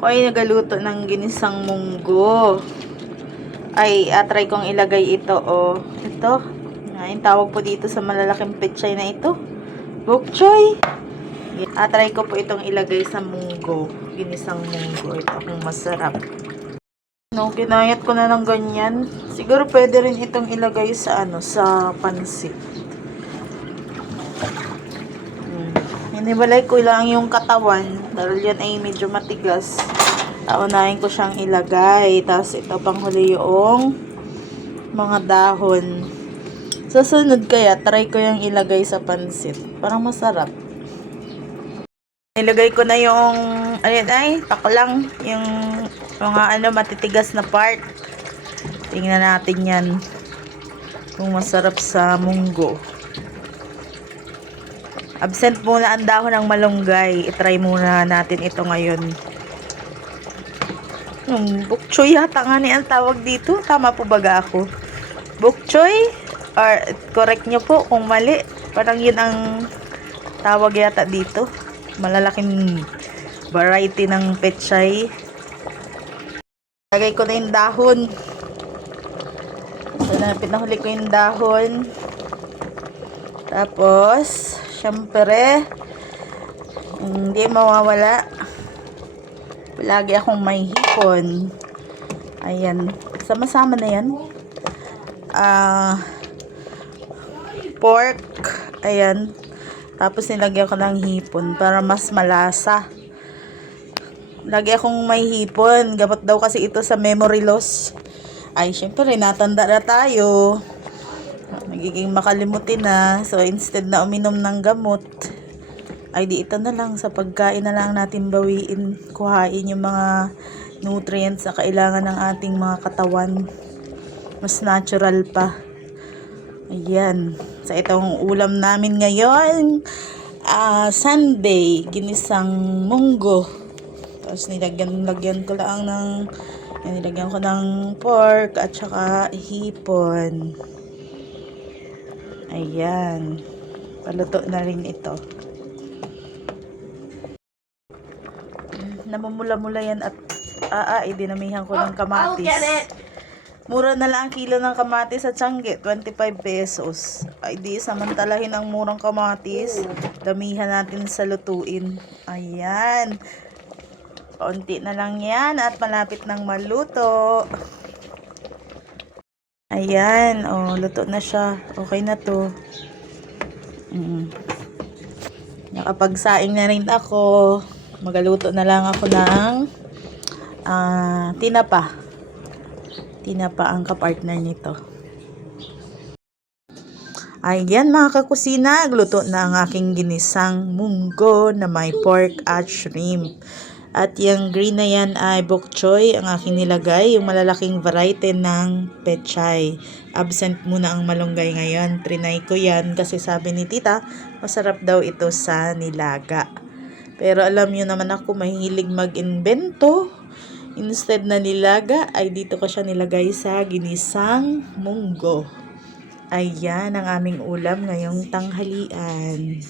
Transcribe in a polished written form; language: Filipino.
Ako ay nagaluto ng ginisang munggo. Ay, try kong ilagay ito, oh. Ito. Yung tawag po dito sa malalaking pechay na ito. Bok choy. Try ko po itong ilagay sa munggo. Ginisang munggo. Ito kung masarap. No, kinayat ko na ng ganyan. Siguro pwede rin itong ilagay sa sa pansit. Hinibalay ko lang yung katawan. Dahil yan ay medyo matigas. Unahin ko siyang ilagay. Tapos ito pang huli yung mga dahon. Susunod kaya, try ko yung ilagay sa pansit. Parang masarap. Nilagay ko na yung, paklang. Yung mga matitigas na part. Tingnan natin yan. Kung masarap sa munggo. Absent muna ang dahon ng malunggay. I-try muna natin ito ngayon. Bok choy yata nga ang tawag dito. Tama po baga ako? Bok choy? Or correct nyo po kung mali. Parang yun ang tawag yata dito. Malalaking variety ng pechay. Lagay ko na yung dahon. So, pinahuli ko yung dahon. Tapos, syempre, hindi mawawala. Lagi akong may hipon. Ayan. Sama-sama na yan. Pork. Ayan. Tapos nilagyan ko ng hipon para mas malasa. Lagi akong may hipon. Gamot daw kasi ito sa memory loss. Ay, syempre, natanda na tayo. Magiging makalimutin na. So, instead na uminom ng gamot, ay di ito na lang. Sa pagkain na lang natin bawiin. Kuhain yung mga nutrients na kailangan ng ating mga katawan. Mas natural pa. Ayan. So, itong ulam namin ngayon, Sunday, ginisang munggo. Tapos nilagyan ko lang nilagyan ko ng pork at saka hipon. Ayan. Paluto na rin ito. Namumula-mula yan at dinamihan ko ng kamatis. Mura na lang ang kilo ng kamatis sa Tiangge, 25 pesos. Ay di, samantalahin ang murang kamatis. Damihan natin sa lutuin. Ayan. Kaunti na lang yan at malapit nang maluto. Ayan, luto na siya. Okay na to. Nakapagsaing na rin ako. Magaluto na lang ako ng tinapa. Tinapa ang kapartner nito. Ayan mga kakusina, gluto na ang aking ginisang munggo na may pork at shrimp. At yung green na yan ay bok choy ang aking nilagay, yung malalaking variety ng pechay. Absent muna ang malunggay ngayon. Trinay ko yan kasi sabi ni tita, masarap daw ito sa nilaga. Pero alam nyo naman ako, mahilig mag-invento. Instead na nilaga, ay dito ko siya nilagay sa ginisang munggo. Ayan ang aming ulam ngayong tanghalian.